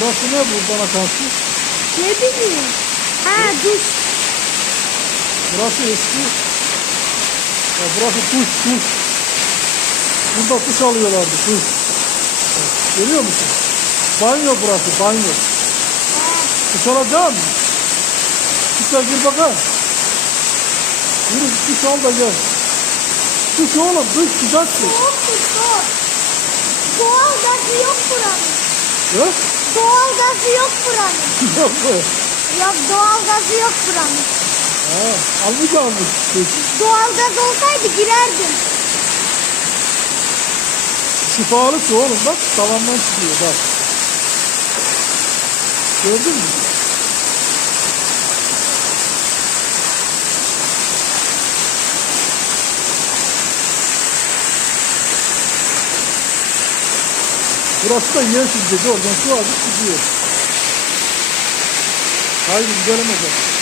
Burası ne buradan su? Ne bileyim. Ha duş. Burası eski. Ya burası duş, duş. Burada duş alıyorlardı, duş. Görüyor musun? Banyo burası, banyo. Duş alacak mısın? Duşa gir bakalım. Yürü duş al da gel. Duş oğlum, duş sıcak su. Soğuk mu soğuk? Doğal gazı yok buranın. Ya? Doğal gazı yok buranın. Yok mu? Yok doğal gazı yok buranın. Ha, mısın? Duş. Doğal gaz olsaydı girerdim. Şifalı su oğlum bak, tavandan çıkıyor bak. Gördün mü? Burası da yeşil dedi oradan su azıcık gidiyor. O zaman.